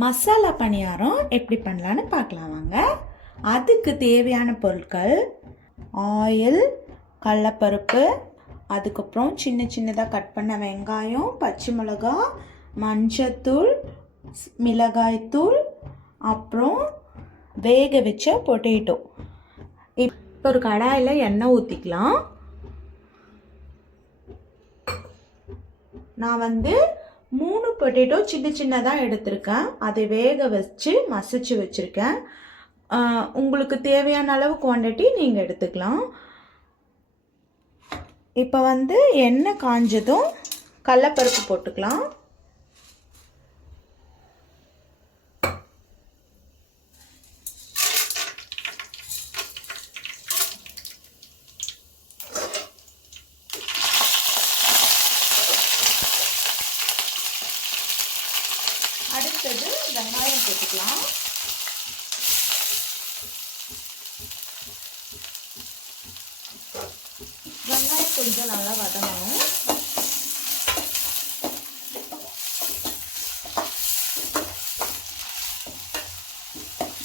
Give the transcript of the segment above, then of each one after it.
மசாலா பணியாரம் எப்படி பண்ணலான்னு பார்க்கலாம் வாங்க. அதுக்கு தேவையான பொருட்கள் ஆயில், கடலப்பருப்பு, அதுக்கப்புறம் சின்ன சின்னதாக கட் பண்ண வெங்காயம், பச்சை மிளகா, மஞ்சத்தூள், மிளகாய்த்தூள், அப்புறம் வேக வச்ச பொட்டேட்டோ. இப்போ ஒரு கடாயில் எண்ணெய் ஊற்றிக்கலாம். நான் 3 பொட்டேட்டோ சின்ன சின்னதாக எடுத்திருக்கேன். அதை வேக வச்சு மசிச்சு வச்சுருக்கேன். உங்களுக்கு தேவையான அளவு குவான்டிட்டி நீங்கள் எடுத்துக்கலாம். இப்போ எண்ணெய் காஞ்சதும் கடலப்பருப்பு போட்டுக்கலாம். அடுத்தது வெங்காயம் போட்டுக்கலாம். வெங்காயம் கொஞ்சம் நல்லா வதங்கணும்.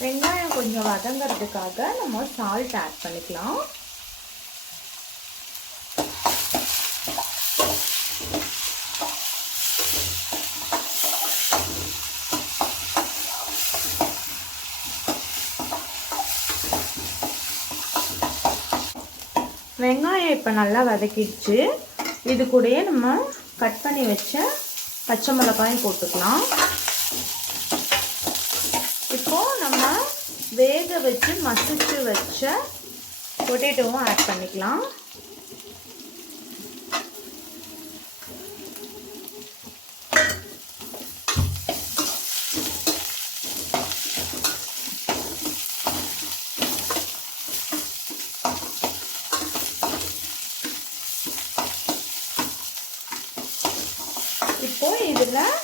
வெங்காயம் கொஞ்சம் வதங்கிறதுக்காக நம்ம சால்ட் ஆட் பண்ணிக்கலாம். வெங்காயம் இப்போ நல்லா வதக்கிடுச்சு. இது கூடயே நம்ம கட் பண்ணி வச்ச பச்சை மிளகாயும் போட்டுக்கலாம். இப்போது நம்ம வேக வச்சு மசிச்சு வச்ச பொட்டேட்டோவும் ஆட் பண்ணிக்கலாம். இப்போ இதில்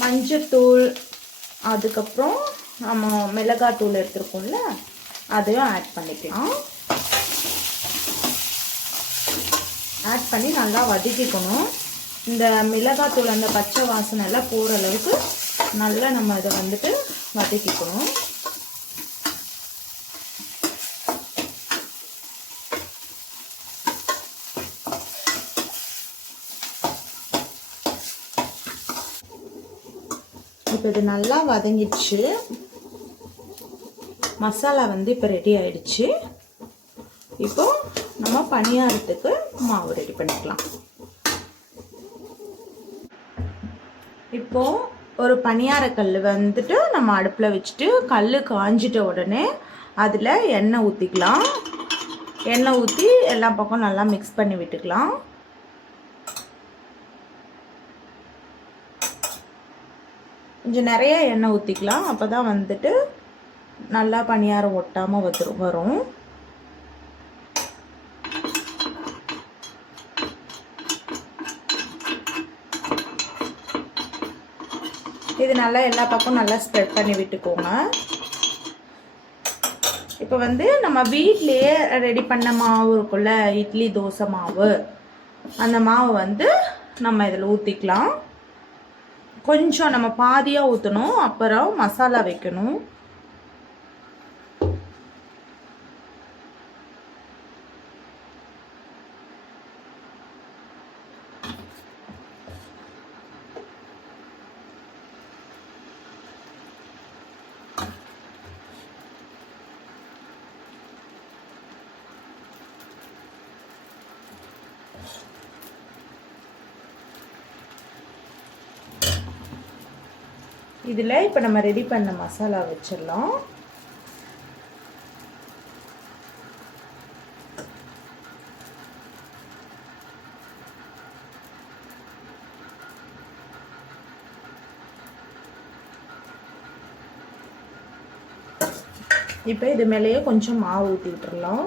மஞ்சத்தூள், அதுக்கப்புறம் நம்ம மிளகாத்தூள் எடுத்துருக்கோம்ல, அதையும் ஆட் பண்ணிக்கலாம். ஆட் பண்ணி நல்லா வதக்கிக்கணும். இந்த மிளகாத்தூள் அந்த பச்சை வாசனை எல்லாம் போகிற அளவுக்கு நல்லா நம்ம இதை வதக்கிக்கணும். இப்போ இது நல்லா வதங்கிடுச்சு. மசாலா இப்போ ரெடி ஆயிடுச்சு. இப்போ நம்ம பணியாரத்துக்கு மாவு ரெடி பண்ணிக்கலாம். இப்போ ஒரு பணியாரக்கல் நம்ம அடுப்பில் வச்சுட்டு கல் காஞ்சிட்ட உடனே அதில் எண்ணெய் ஊற்றிக்கலாம். எண்ணெய் ஊற்றி எல்லா பக்கம் நல்லா மிக்ஸ் பண்ணி விட்டுக்கலாம். கொஞ்சம் நிறைய எண்ணெய் ஊற்றிக்கலாம். அப்போ தான் நல்லா பணியாரம் ஒட்டாமல் வரும். இது நல்லா எல்லா பக்கம் நல்லா ஸ்ப்ரெட் பண்ணி விட்டுக்கோங்க. இப்போ நம்ம வீட்டிலையே ரெடி பண்ண மாவு இருக்குல்ல, இட்லி தோசை மாவு, அந்த மாவு நம்ம இதில் ஊற்றிக்கலாம். கொஞ்சம் நம்ம பாதியாக ஊற்றணும், அப்புறம் மசாலா வைக்கணும். இதில் இப்போ நம்ம ரெடி பண்ண மசாலா வச்சிடலாம். இப்போ இது மேலேயே கொஞ்சம் மாவு ஊற்றி விட்டுறலாம்.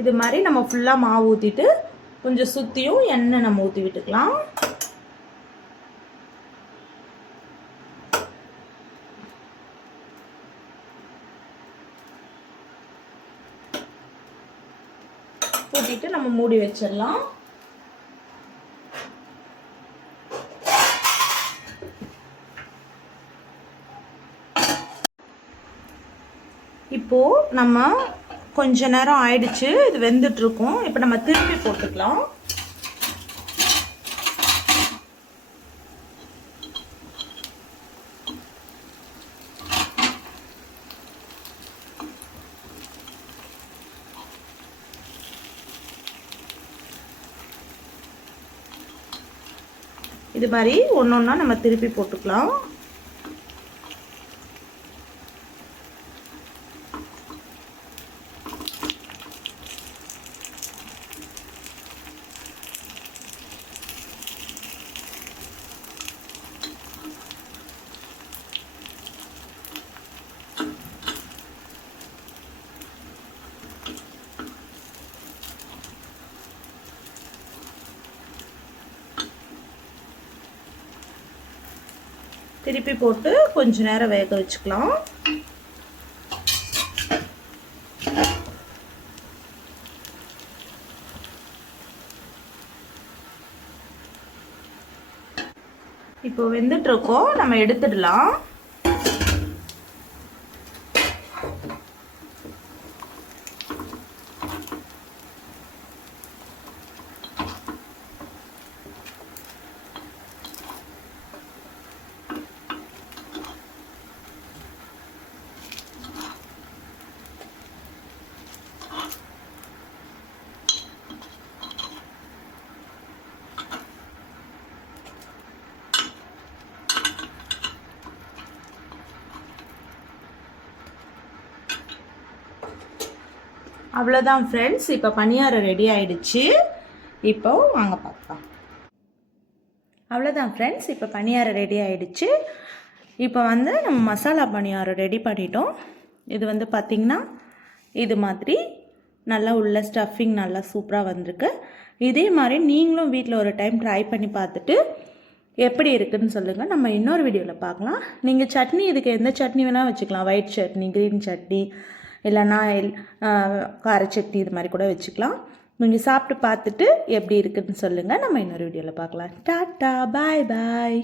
இது மாதிரி நம்ம ஃபுல்லாக மாவு ஊற்றிட்டு கொஞ்சம் சுற்றியும் எண்ணெய் நம்ம ஊற்றி விட்டுக்கலாம். ஊற்றிட்டு நம்ம மூடி வச்சிடலாம். இப்போது நம்ம கொஞ்ச நேரம் ஆயிடுச்சு, இது வெந்துட்டுருக்கோம். இப்போ நம்ம திருப்பி போட்டுக்கலாம். இது மாதிரி ஒன்று ஒன்றா நம்ம திருப்பி போட்டுக்கலாம். திருப்பி போட்டு கொஞ்ச நேரம் வேக வச்சுக்கலாம். இப்போ வெந்துட்டு இருக்கோம், நம்ம எடுத்துடலாம். அவ்வளோதான் ஃப்ரெண்ட்ஸ், இப்போ பணியாரம் ரெடி ஆயிடுச்சு. இப்போ வாங்க பார்க்கலாம். அவ்வளோதான் ஃப்ரெண்ட்ஸ், இப்போ பணியாரம் ரெடி ஆயிடுச்சு. இப்போ வந்து நம்ம மசாலா பணியாரம் ரெடி பண்ணிட்டோம். இது வந்து பார்த்திங்கன்னா இது மாதிரி நல்லா உள்ள ஸ்டஃபிங் நல்லா சூப்பராக வந்திருக்கு. இதே மாதிரி நீங்களும் வீட்டில் ஒரு டைம் ட்ரை பண்ணி பார்த்துட்டு எப்படி இருக்குதுன்னு சொல்லுங்கள். நம்ம இன்னொரு வீடியோவில் பார்க்கலாம். நீங்கள் சட்னி இதுக்கு எந்த சட்னி வேணால் வச்சுக்கலாம். ஒயிட் சட்னி, க்ரீன் சட்னி, இல்லைன்னா கார சட்னி, இது மாதிரி கூட வச்சுக்கலாம். நீங்கள் சாப்பிட்டு பார்த்துட்டு எப்படி இருக்குதுன்னு சொல்லுங்கள். நம்ம இன்னொரு வீடியோவில் பார்க்கலாம். டாட்டா, பாய் பாய்.